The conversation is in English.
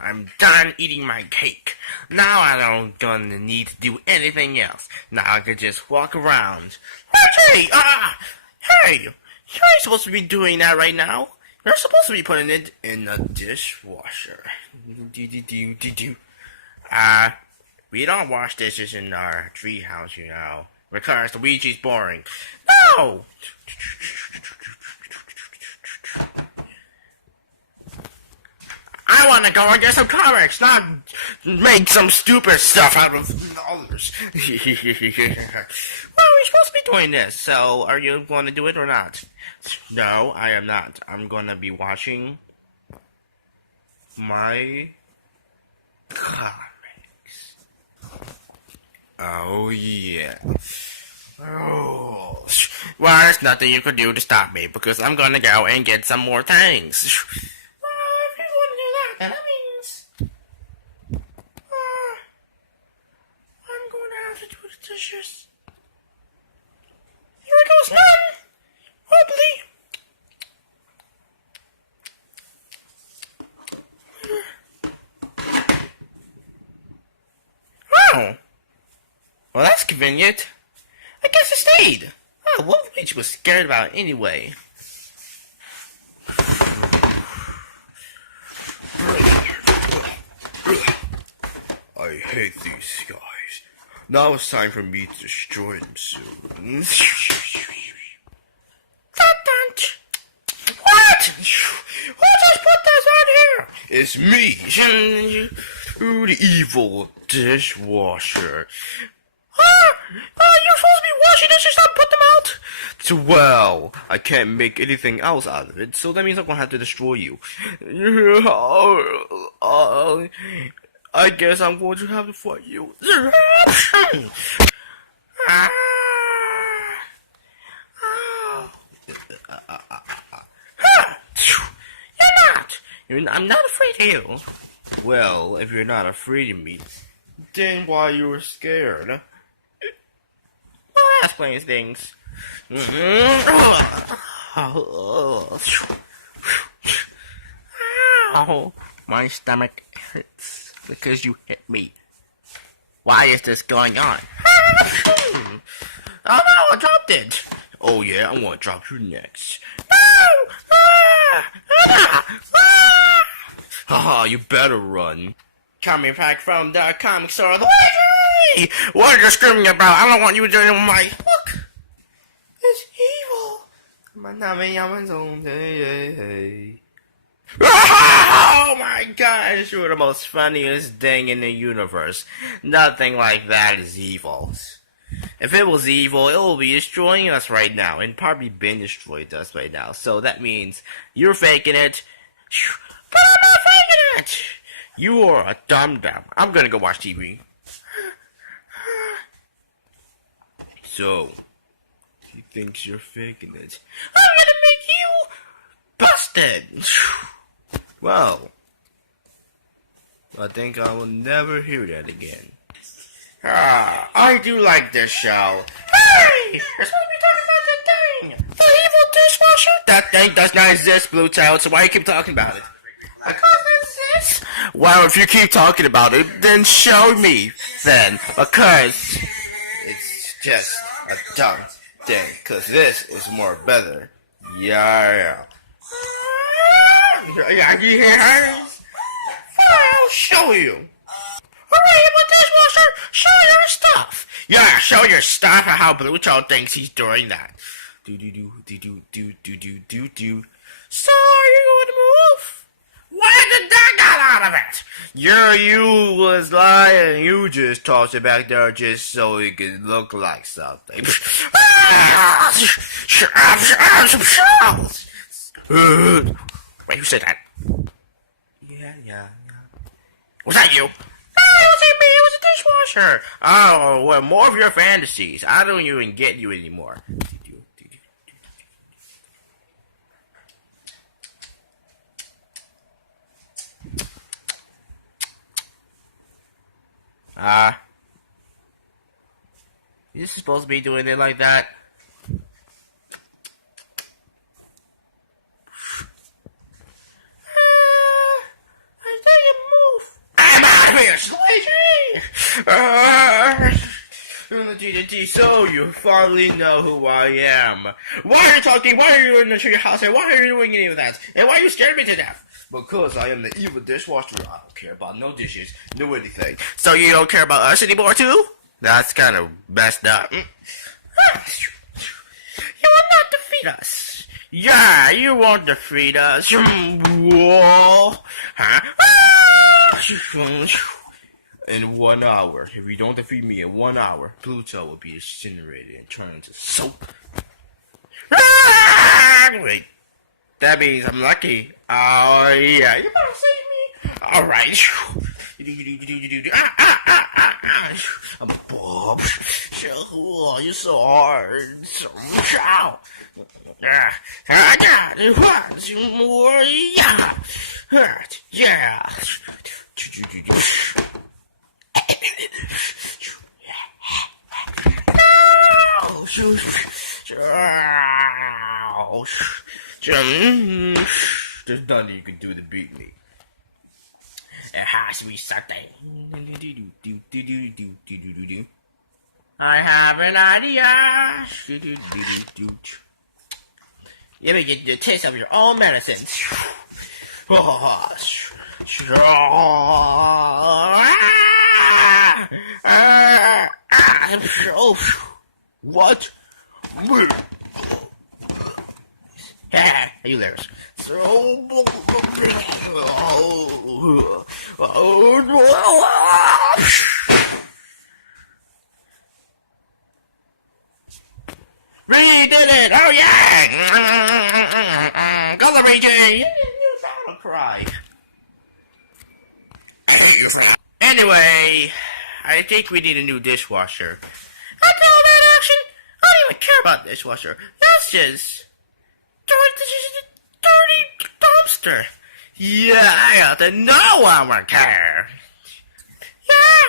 I'm done eating my cake. Now I don't gonna need to do anything else. Now I can just walk around. Hey, hey, you ain't supposed to be doing that right now. You're supposed to be putting it in the dishwasher. We don't wash dishes in our tree house, you know, because Luigi's boring. No! I want to go and get some comics, not make some stupid stuff out of others. Well, we're supposed to be doing this, so are you going to do it or not? No, I am not. I'm going to be watching my comics. Oh, yeah. Oh. Well, there's nothing you can do to stop me, because I'm going to go and get some more things. That means I'm going to have to do the dishes. Here it goes, none. Hopefully. Oh. Well, that's convenient. I guess it stayed. Oh, what Luigi was scared about anyway. I hate these guys. Now it's time for me to destroy them soon. What? Who just put this out here? It's me, the evil dishwasher. You're supposed to be washing dishes, not put them out? Well, I can't make anything else out of it, so that means I'm gonna have to destroy you. I guess I'm going to have to fight you. You're not. I'm not afraid of you. Well, if you're not afraid of me, then why you were scared? Well, that explains things. Ow, my stomach hurts because you hit me. Why is this going on? Oh no, I dropped it. Oh yeah, I'm gonna drop you next. No! Haha, you better run. Coming back from the comic store. Luigi! What are you screaming about? I don't want you doing my... Look! It's evil. Oh my gosh, you're the most funniest thing in the universe. Nothing like that is evil. If it was evil, it will be destroying us right now, and probably been destroyed us right now. So that means you're faking it. But I'm not faking it! You are a dum-dum. I'm gonna go watch TV. So, he thinks you're faking it. I'm gonna make you busted! Well, I think I will never hear that again. I do like this show. Hey! You're supposed to be talking about that thing! The evil dishwasher? That thing does not exist, Blue Child, so why you keep talking about it? Because it exists? Well, if you keep talking about it, then show me, then. Because it's just a dumb thing. Because this is more better. Yeah. I'll show you. Alright, but dishwasher, show your stuff. Yeah, show your stuff and how Blue Child thinks he's doing that. Do. So, are you going to move? Why did that get out of it? You was lying. You just tossed it back there just so it could look like something. Wait, who said that? Yeah. Was that you? No, it wasn't me. It was a dishwasher. Oh, well, more of your fantasies. I don't even get you anymore. You supposed to be doing it like that? I think you move. I'm out of here, Luigi! So you finally know who I am. Why are you talking? Why are you in the tree house? And why are you doing any of that? And why are you scaring me to death? Because I am the evil dishwasher. I don't care about no dishes, no anything. So you don't care about us anymore too? That's kind of messed up. You will not defeat us. Yeah, you won't defeat us. Whoa. Huh? In 1 hour. If you don't defeat me in 1 hour, Pluto will be incinerated and turned into soap. Wait. That means I'm lucky. Oh, yeah. You better save me. Alright. I'm a Bob. Oh, you're so hard. Yeah. There's nothing you can do to beat me. It has to be something. I have an idea. Let me get the taste of your own medicine. What? You hilarious. Really did it! Oh yeah! Go Luigi! You don't cry. Anyway, I think we need a new dishwasher. I call that action. I don't even care about dishwasher. That's just dirty dumpster. Yeah, I ought to know one would care. Yeah.